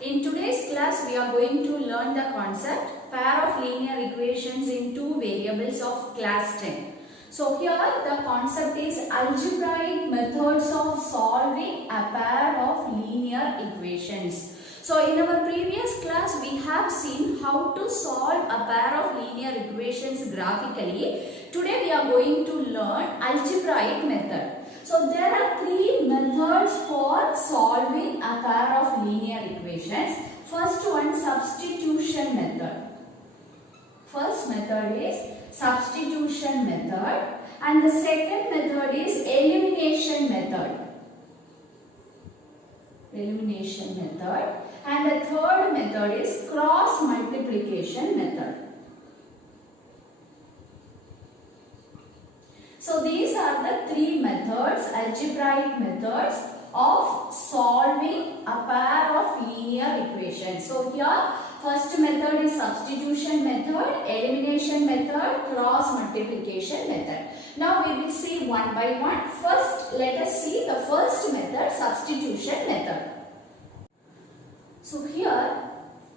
In today's class, we are going to learn the concept pair of linear equations in two variables of class 10. So here the concept is algebraic methods of solving a pair of linear equations. So in our previous class, we have seen how to solve a pair of linear equations graphically. Today we are going to learn algebraic method. So there are three methods for solving a pair of linear equations. First one, substitution method. First method is substitution method and the second method is elimination method. Elimination method and the third method is cross multiplication method. So these are the three methods, algebraic methods of solving a pair of linear equations. So here first method is substitution method, elimination method, cross multiplication method. Now we will see one by one. First let us see the first method, substitution method. So here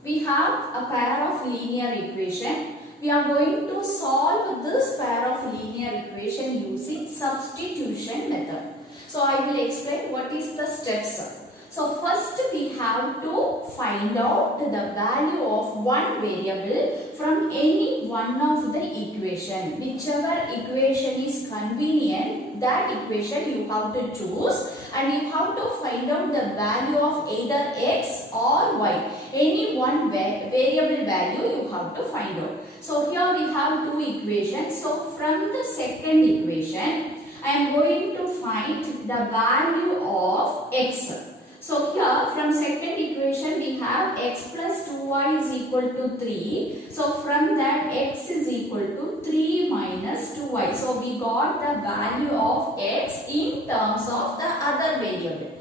we have a pair of linear equation. We are going to solve this pair of linear equation using substitution method. So I will explain what is the steps. So first we have to find out the value of one variable from any one of the equation. Whichever equation is convenient, that equation you have to choose and you have to find out the value of either x or y. Any one variable value you have to find out. So here we have two equations. So from the second equation, I am going to find the value of x. So here from second equation we have x plus 2y is equal to 3. So from that x is equal to 3 minus 2y. So we got the value of x in terms of the other variable.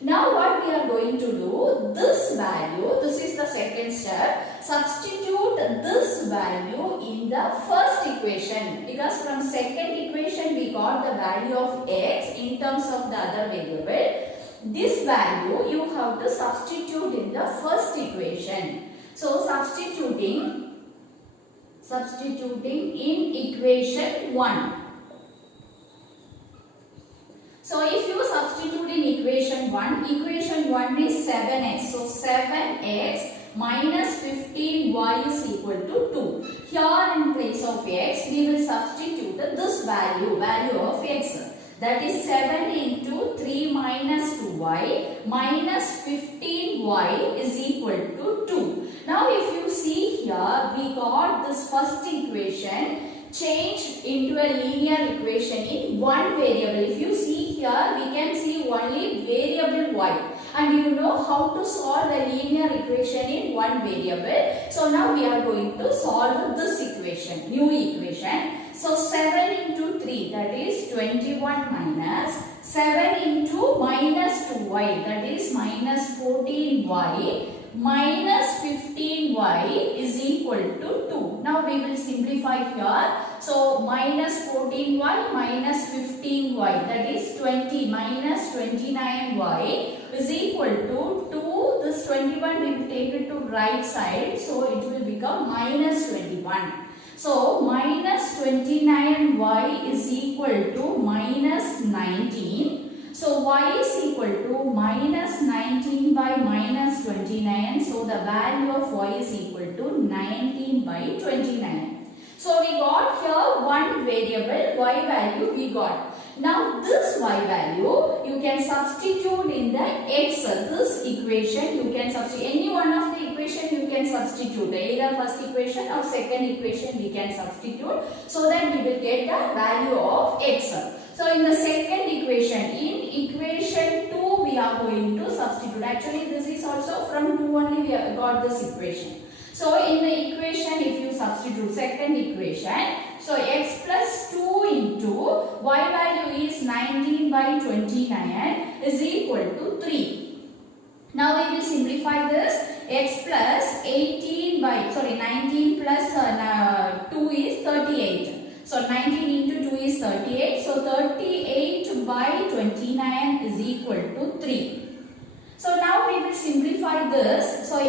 Now what we are going to do, this value, this is the second step, substitute this value in the first equation because from second equation we got the value of x in terms of the other variable. This value you have to substitute in the first equation. So substituting in equation 1. So if you substitute in equation 1 is 7x. So 7x minus 15y is equal to 2. Here in place of x, we will substitute this value of x. That is 7 into 3 minus 2y minus 15y is equal to 2. Now if you see here, we got this first equation changed into a linear equation in one variable. If you see here, we can see only variable y. And you know how to solve a linear equation in one variable. So now we are going to solve this equation, new equation. So 7 into 3, that is 21 minus 7 into minus 2y, that is minus 14y minus 15y is equal to 2. Now we will simplify here. So minus 14y minus 15y, that is 20 minus 29y is equal to 2. This 21 we will take it to right side. So it will become minus 21. So minus 29y is equal to minus 19. So y is equal to minus 19 by minus 29. So the value of y is equal to 19 by 29. So we got here one variable, y value we got. Now this y value you can substitute in the x. This equation you can substitute. Any one of the equation you can substitute. Either first equation or second equation we can substitute. So that we will get the value of x. So in the second equation, in equation 2 we are going to substitute. Actually this is also from 2 only we have got this equation. So in the equation if you substitute second equation, so x plus 2 into y value is 19 by 29 is equal to 3. Now we will simplify this. X plus 19 plus 2 is 38. So 19 into 2 is 38. So 38 by 29 is equal to 3. So now we will simplify this. So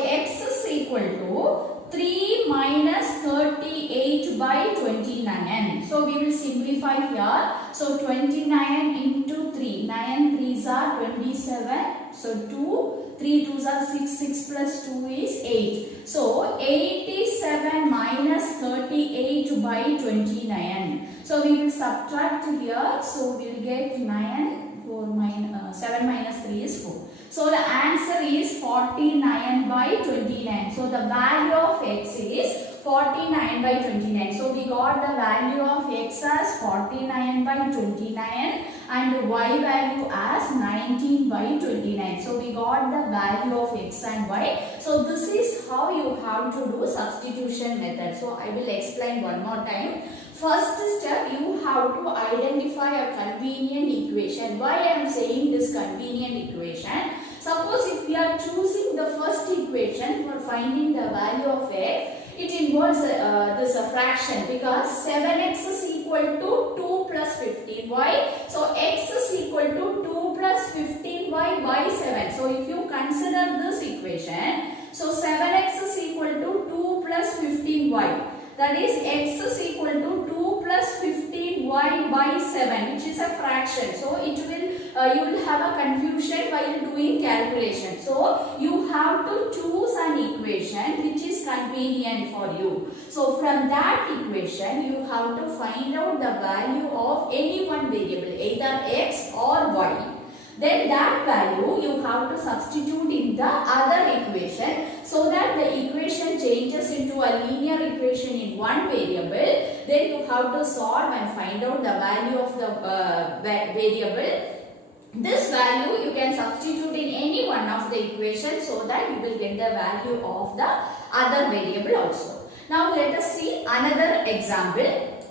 So we will simplify here. So 29 into 3. 9 3s are 27. So 2, 3 2s are 6. 6 plus 2 is 8. So 87 minus 38 by 29. So we will subtract here. So we will get 9. 7 minus 3 is 4. So the answer is 49 by 29. So the value of x is 49 by 29. So we got the value of x as 49 by 29 and y value as 19 by 29. So we got the value of x and y. So this is how you have to do substitution method. So I will explain one more time. First step, you have to identify a convenient equation. Why I am saying this convenient equation? Suppose if we are choosing the first equation for finding the value of x, it involves this fraction because 7x is equal to 2 plus 15y. So x is equal to 2 plus 15y by 7. So if you consider this equation, so 7x is equal to 2 plus 15y. That is x is equal to 2 plus 15y by 7, which is a fraction. So it will you will have a confusion while doing calculation. So you have to choose an equation which is convenient for you. So from that equation you have to find out the value of any one variable, either x or y. Then that value you have to substitute in the other equation so that the equation changes into a linear equation in one variable. Then you have to solve and find out the value of the variable. This value you can substitute in any one of the equations so that you will get the value of the other variable also. Now let us see another example.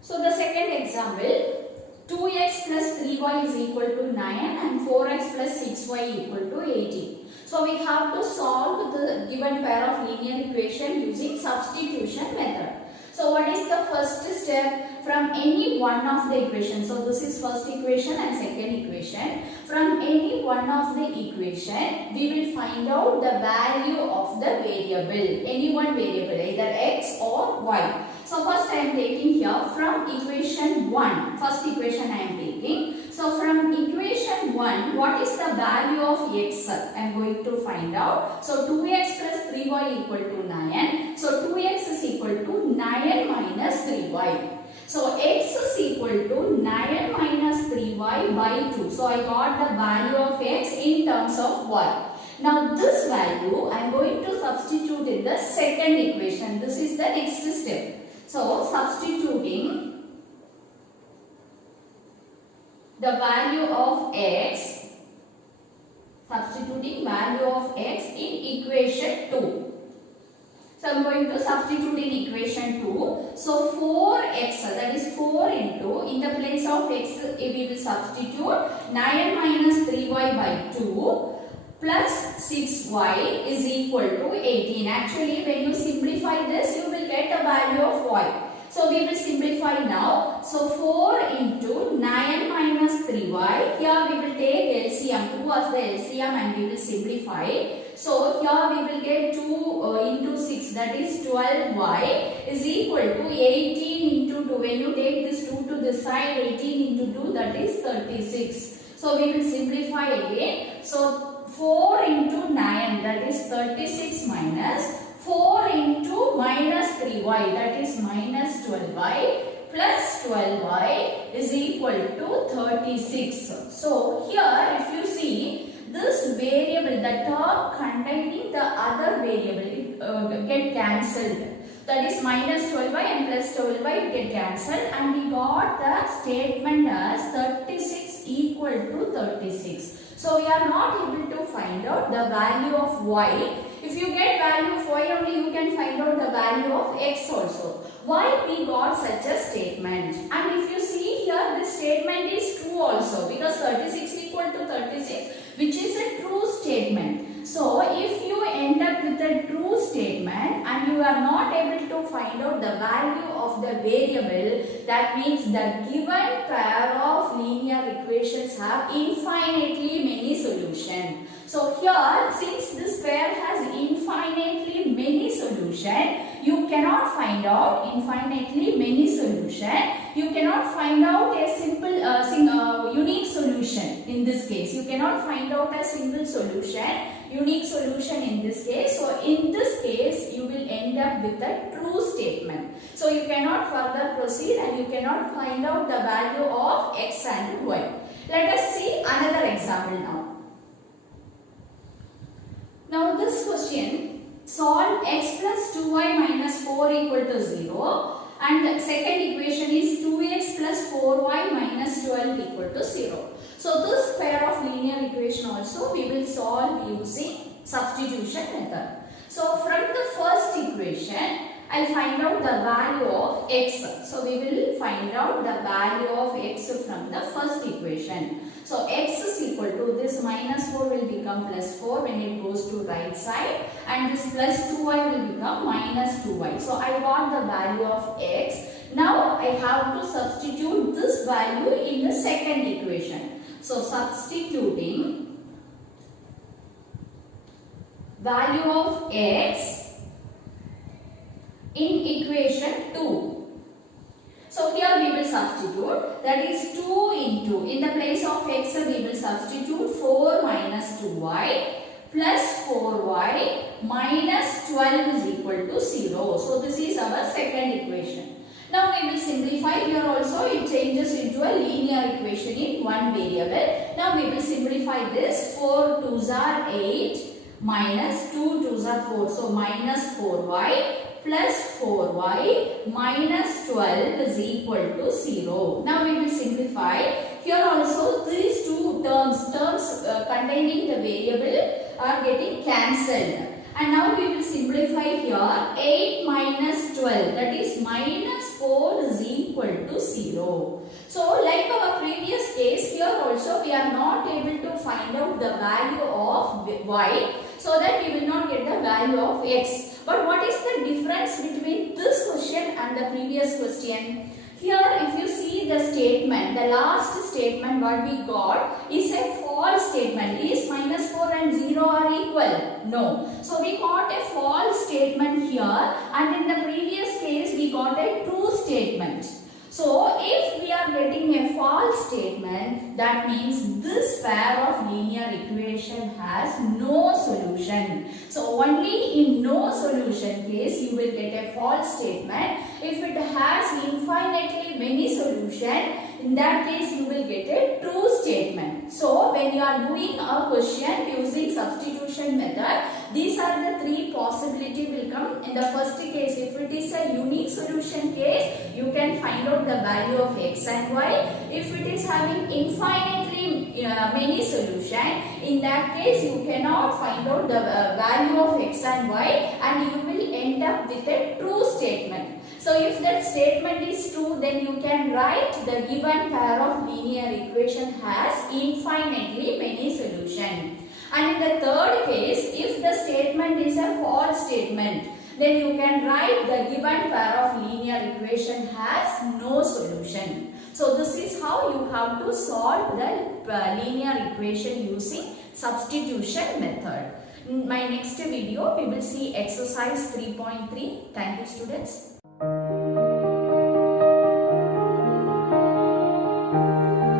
So the second example, 2x plus 3y is equal to 9 and 4x plus 6y equal to 18. So we have to solve the given pair of linear equation using substitution method. So what is the first step? From any one of the equations. So this is first equation and second equation. From any one of the equation, we will find out the value of the variable. Any one variable, either x or y. So first I am taking here from equation 1. First equation I am taking. So from equation 1, what is the value of x? I am going to find out. So 2x plus 3y equal to 9. So 2x is equal to 9 minus 3y. So x is equal to 9 minus 3y by 2. So I got the value of x in terms of y. Now this value I am going to substitute in the second equation. This is the next step. So substituting the value of x, substituting value of x in equation 2. So I am going to substitute in equation 2. So 4x, that is 4 into, in the place of x we will substitute 9 minus 3y by 2 plus 6y is equal to 18. Actually when you simplify this you will get a value of y. So we will simplify now. So 4 into 9 minus 3y. Here we will take LCM, 2 as the LCM and we will simplify. So here we will get 2 into 6, that is 12y is equal to 18 into 2. When you take this 2 to this side, 18 into 2, that is 36. So we will simplify again. So 4 into 9, that is 36 minus 4 into minus 3y, that is minus 12y plus 12y is equal to 36. So here if you see this variable, the term containing the other variable get cancelled. That is minus 12y and plus 12y get cancelled and we got the statement as 36 equal to 36. So we are not able to find out the value of y. If you get value of y only, you can find out the value of x also. Why we got such a statement? And if you see here, this statement is true also because 36 equal to 36, which is a true statement. So if you end up with a true statement and you are not able to find out the value of the variable, that means the given pair of linear equations have infinitely many solutions. So here, since this pair has infinitely many solutions, solution, you cannot find out infinitely many solution. You cannot find out a simple unique solution in this case. You cannot find out a single solution, unique solution in this case. So in this case, you will end up with a true statement. So you cannot further proceed and you cannot find out the value of x and y. Let us see another example now. Now this question, solve x plus 2y minus 4 equal to 0, and the second equation is 2x plus 4y minus 12 equal to 0. So this pair of linear equation also we will solve using substitution method. So from the first equation, I'll find out the value of x. So we will find out the value of x from the first equation. So x is equal to this minus 4 will become plus 4 when it goes to right side, and this plus 2y will become minus 2y. So I got the value of x. Now I have to substitute this value in the second equation. So substituting value of x in equation 2. So here we will substitute, that is 2 into, in the place of x we will substitute 4 minus 2y plus 4y minus 12 is equal to 0. So this is our second equation. Now we will simplify. Here also it changes into a linear equation in one variable. Now we will simplify this. 4 2s are 8 minus 2 2s are 4. So minus 4y plus 4y minus 12 is equal to 0. Now we will simplify. Here also these two terms containing the variable are getting cancelled. And now we will simplify here. 8 minus 12, that is minus 4 is equal to 0. So like our previous case, here also we are not able to find out the value of y, so that we will not get the value of x. But what is the difference between this question and the previous question? Here if you see the statement, the last statement what we got is a false statement. Is minus 4 and 0 are equal? No. So we got a false statement here, and in the previous case we got a true statement. So if we are getting a false statement, that means this pair of linear equation has no solution. So only in no solution case you will get a false statement. If it has infinitely many solutions, in that case you will get a true statement. So when you are doing a question using substitution method, these are the three possibilities will come. In the first case, if it is a unique solution case, you can find out the value of x and y. If it is having infinitely many solutions, in that case you cannot find out the value of x and y, and you will end up with a true statement. So if that statement is true, then you can write the given pair of linear equation has infinitely many solutions. And in the third case, if the statement is a false statement, then you can write the given pair of linear equation has no solution. So this is how you have to solve the linear equation using substitution method. In my next video, we will see exercise 3.3. Thank you, students.